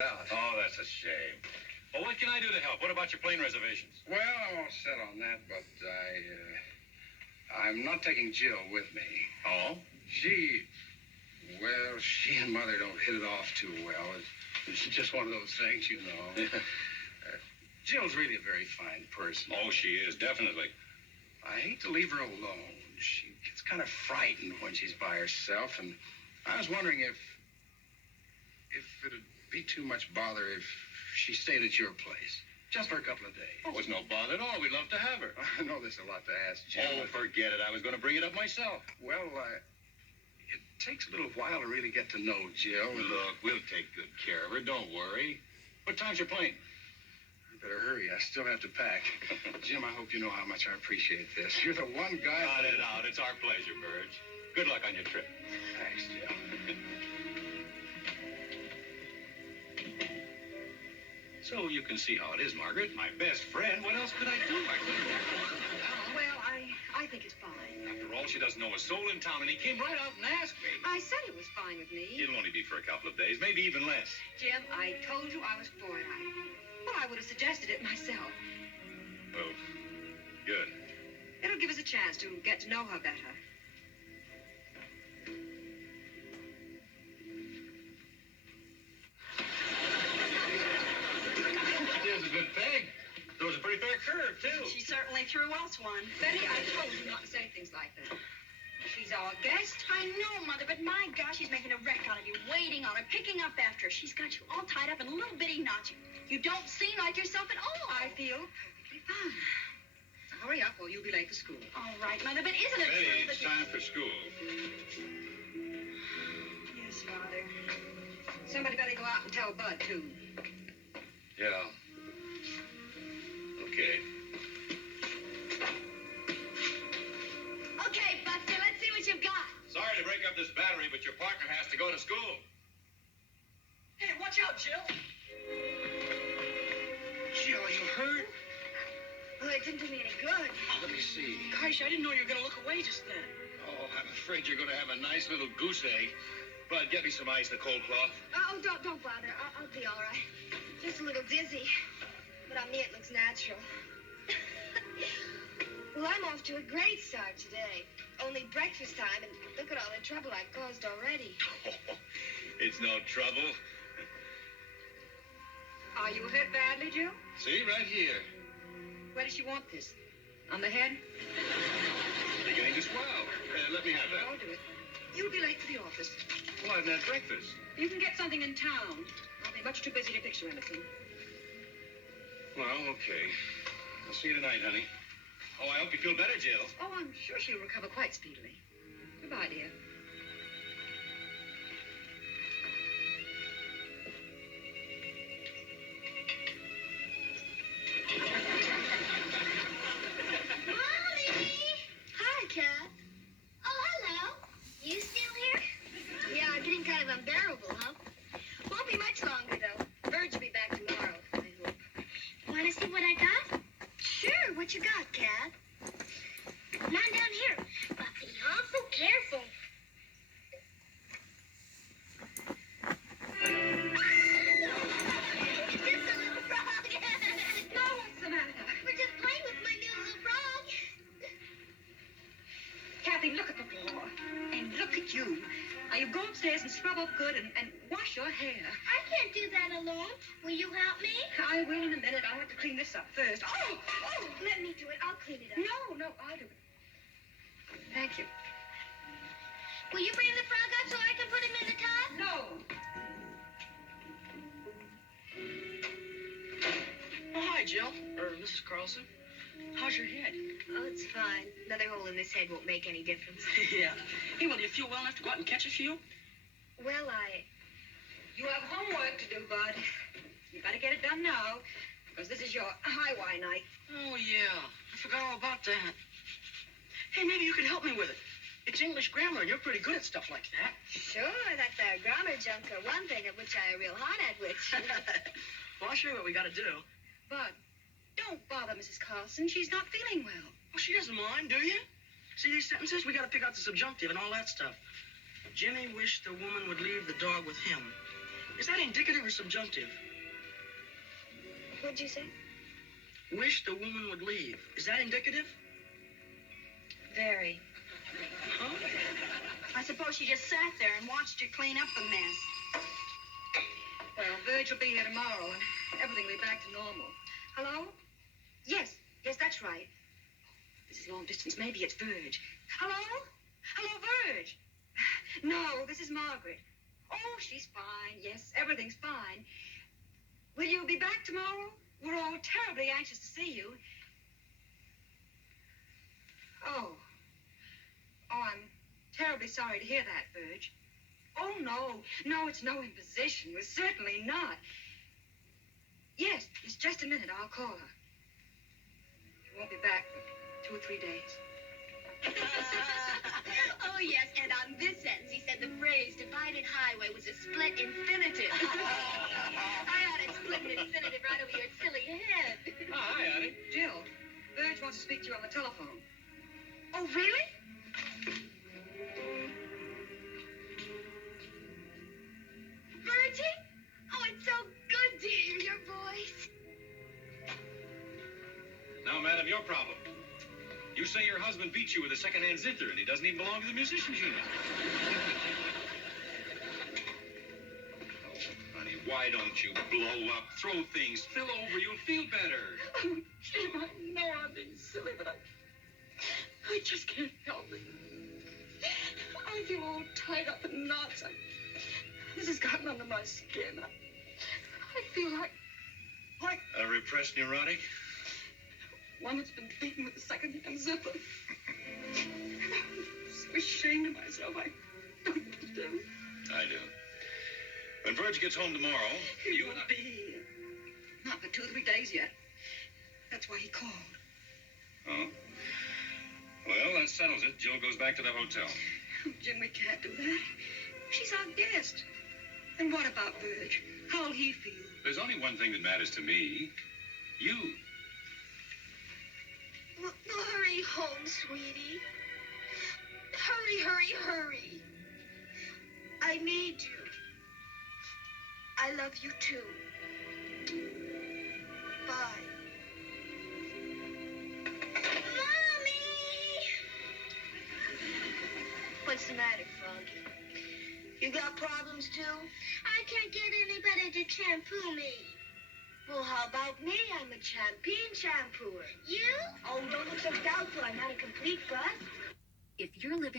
Oh, that's a shame. Well, what can I do to help? What about your plane reservations? Well, I'm all set on that, but I'm not taking Jill with me. Oh? She and Mother don't hit it off too well. It's just one of those things, you know. Jill's really a very fine person. Oh, she is, definitely. I hate to leave her alone. She gets kind of frightened when she's by herself, and I was wondering if it'd be too much bother if she stayed at your place. Just for a couple of days. Oh, it was no bother at all. We'd love to have her. I know there's a lot to ask, Jim. Oh, forget it. I was going to bring it up myself. Well, it takes a little while to really get to know Jill. Look, we'll take good care of her. Don't worry. What time's your plane? I better hurry. I still have to pack. Jim, I hope you know how much I appreciate this. You're the one guy... Cut it out. It's our pleasure, Burge. Good luck on your trip. Thanks, Jim. So you can see how it is, Margaret. My best friend. What else could I do? Well, I think it's fine. After all, she doesn't know a soul in town, and he came right out and asked me. I said it was fine with me. It'll only be for a couple of days, maybe even less. Jim, I told you I was for it. Well, I would have suggested it myself. Oh, good. It'll give us a chance to get to know her better. Jill's a good peg. Throws a pretty fair curve, too. She certainly threw us one. Betty, I told you not to say things like that. She's our guest. I know, Mother, but my gosh, she's making a wreck out of you, waiting on her, picking up after her. She's got you all tied up in little bitty knots. You don't seem like yourself at all. I feel perfectly fine. So hurry up or you'll be late for school. All right, Mother, but isn't it Betty, true it's that... time for school. Yes, Father. Somebody better go out and tell Bud, too. Yeah. Okay. Okay, Buster, let's see what you've got. Sorry to break up this battery, but your partner has to go to school. Hey, watch out, Jill. Jill, are you hurt? Well, it didn't do me any good. Let me see. Gosh, I didn't know you were going to look away just then. Oh, I'm afraid you're going to have a nice little goose egg. Bud, get me some ice in the cold cloth. Oh, don't bother. I'll be all right. Just a little dizzy. But on me, it looks natural. Well, I'm off to a great start today. Only breakfast time, and look at all the trouble I've caused already. It's no trouble. Are you hurt badly, Jill? See, right here. Where does she want this? On the head? Beginning to swell. Let me have that. I'll do it. You'll be late for the office. Well, I haven't had breakfast. You can get something in town. I'll be much too busy to picture anything. Well, okay. I'll see you tonight, honey. Oh, I hope you feel better, Jill. Oh, I'm sure she'll recover quite speedily. Goodbye, dear. Molly! Hi, Kat. Oh, hello. You still here? Yeah, getting kind of unbearable, huh? Won't be much longer, though. Verge will be back tomorrow, I hope. Want to see what I got? Sure, what you got, Kat? Come on down here. But be awful careful. It's just a little frog. No, what's the matter? We're just playing with my new little frog. Kathy, look at the floor. And look at you. Now, you go upstairs and scrub up good and wash your hair. I can't do that alone. Will you help me? I will in a minute. I have to clean this up first. Oh! Let me do it. I'll clean it up. No, I'll do it. Thank you. Will you bring the frog up so I can put him in the tub? No. Oh, hi, Jill. Mrs. Carlson. How's your head? Oh, it's fine. Another hole in this head won't make any difference. Yeah. Hey, well, do you feel well enough to go out and catch a few? Well, You have homework to do, Bud. You better get it done now, because this is your highway night. Oh, yeah. I forgot all about that. Hey, maybe you could help me with it. It's English grammar, and you're pretty good at stuff like that. Sure, that's our grammar junker. One thing at which I am real hot at which. Well, I'll show you what we got to do. Bud, don't bother Mrs. Carlson. She's not feeling well. Well, she doesn't mind, do you? See these sentences? We got to pick out the subjunctive and all that stuff. Jimmy wished the woman would leave the dog with him. Is that indicative or subjunctive? What'd you say? Wish the woman would leave. Is that indicative? Very. Huh? I suppose she just sat there and watched you clean up the mess. Well, Verge will be here tomorrow, and everything will be back to normal. Hello? Yes, that's right. This is long distance. Maybe it's Verge. Hello? Hello, Verge. No, this is Margaret. Oh, she's fine. Yes, everything's fine. Will you be back tomorrow? We're all terribly anxious to see you. Oh, I'm terribly sorry to hear that, Verge. Oh, no, it's no imposition. We're certainly not. Yes, just a minute. I'll call her. She won't be back for 2 or 3 days. Oh, yes, and on this sentence, he said the phrase divided highway was a split infinitive. I ought to split an infinitive right over your silly head. Oh, hi, honey. Jill, Verge wants to speak to you on the telephone. Oh, really? Virgie? Oh, it's so good to hear your voice. Now, madam, your problem. You say your husband beat you with a second-hand zither, and he doesn't even belong to the musicians' union. Oh, honey, why don't you blow up, throw things, spill over? You'll feel better. Oh, Jim, I know I'm being silly, but I just can't help it. I feel all tied up in knots. This has gotten under my skin. I feel like A repressed neurotic? one that's been beaten with a second-hand zipper. I'm so ashamed of myself. I don't know what to do. I do. When Verge gets home tomorrow, He you and won't I... be here. Not for 2 or 3 days yet. That's why he called. Oh? Well, that settles it. Jill goes back to the hotel. Oh, Jim, we can't do that. She's our guest. And what about Verge? How'll he feel? There's only one thing that matters to me. You. Well, hurry home, sweetie. Hurry. I need you. I love you, too. Bye. Mommy! What's the matter, Froggy? You got problems, too? I can't get anybody to shampoo me. Well, how about me? I'm a champion shampooer. You? Oh, don't look so doubtful. I'm not a complete bust. If you're living